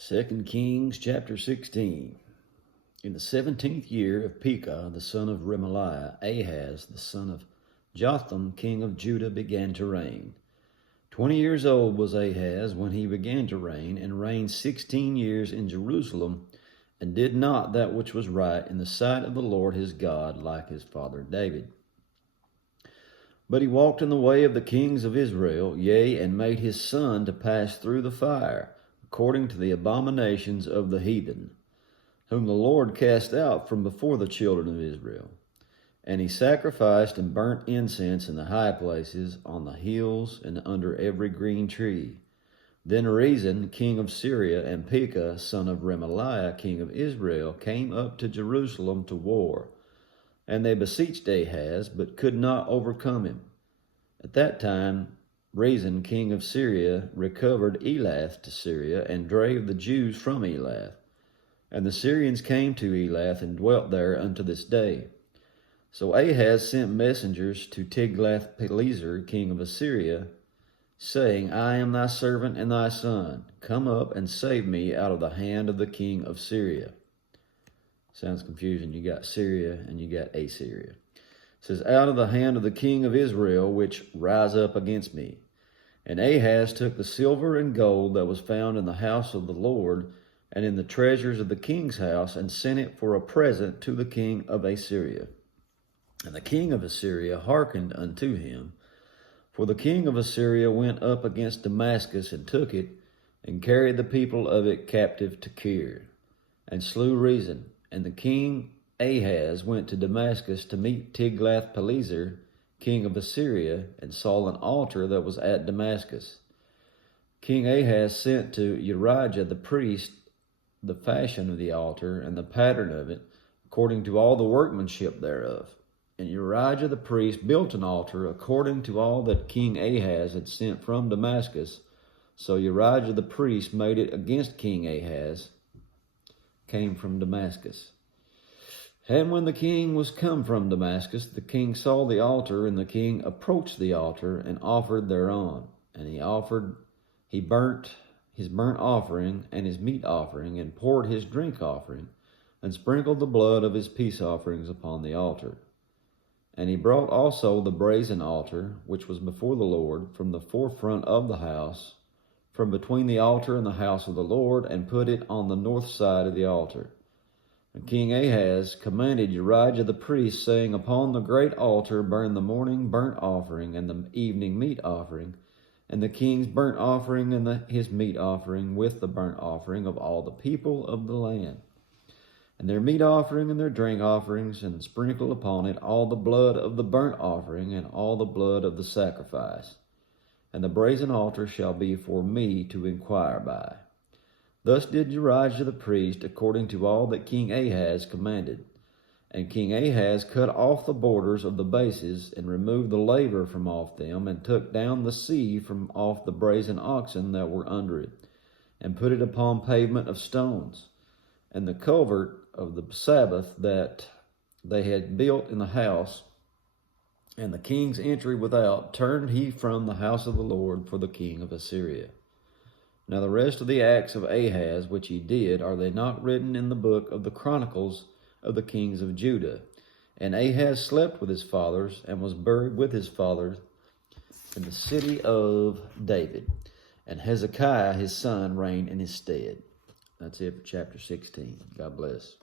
2 Kings chapter 16. In the 17th year of Pekah, the son of Remaliah, Ahaz, the son of Jotham, king of Judah, began to reign. 20 years old was Ahaz when he began to reign, and reigned 16 years in Jerusalem, and did not that which was right in the sight of the Lord his God, like his father David. But he walked in the way of the kings of Israel, yea, and made his son to pass through the fire, according to the abominations of the heathen, whom the Lord cast out from before the children of Israel. And he sacrificed and burnt incense in the high places, on the hills, and under every green tree. Then Rezin, king of Syria, and Pekah, son of Remaliah, king of Israel, came up to Jerusalem to war. And they besieged Ahaz, but could not overcome him. At that time Rezin, king of Syria, recovered Elath to Syria, and drave the Jews from Elath. And the Syrians came to Elath, and dwelt there unto this day. So Ahaz sent messengers to Tiglath-Pileser, king of Assyria, saying, I am thy servant and thy son. Come up and save me out of the hand of the king of Syria. Sounds confusing. You got Syria and you got Assyria. It says, out of the hand of the king of Israel, which rise up against me. And Ahaz took the silver and gold that was found in the house of the Lord, and in the treasures of the king's house, and sent it for a present to the king of Assyria. And the king of Assyria hearkened unto him. For the king of Assyria went up against Damascus, and took it, and carried the people of it captive to Kir, and slew Rezin. And the king Ahaz went to Damascus to meet Tiglath-Pileser, king of Assyria, and saw an altar that was at Damascus. King Ahaz sent to Urijah the priest the fashion of the altar and the pattern of it, according to all the workmanship thereof. And Urijah the priest built an altar according to all that King Ahaz had sent from Damascus. So Urijah the priest made it against King Ahaz, came from Damascus. And when the king was come from Damascus, the king saw the altar, and the king approached the altar, and offered thereon. And he burnt his burnt offering and his meat offering, and poured his drink offering, and sprinkled the blood of his peace offerings upon the altar. And he brought also the brazen altar, which was before the Lord, from the forefront of the house, from between the altar and the house of the Lord, and put it on the north side of the altar. And King Ahaz commanded Urijah the priest, saying, upon the great altar burn the morning burnt offering and the evening meat offering, and the king's burnt offering and his meat offering, with the burnt offering of all the people of the land, and their meat offering and their drink offerings, and sprinkle upon it all the blood of the burnt offering and all the blood of the sacrifice. And the brazen altar shall be for me to inquire by. Thus did Urijah the priest, according to all that King Ahaz commanded. And King Ahaz cut off the borders of the bases, and removed the laver from off them, and took down the sea from off the brazen oxen that were under it, and put it upon pavement of stones. And the culvert of the Sabbath that they had built in the house, and the king's entry without, turned he from the house of the Lord for the king of Assyria. Now the rest of the acts of Ahaz which he did, are they not written in the book of the Chronicles of the kings of Judah? And Ahaz slept with his fathers, and was buried with his fathers in the city of David. And Hezekiah his son reigned in his stead. That's it for chapter 16. God bless.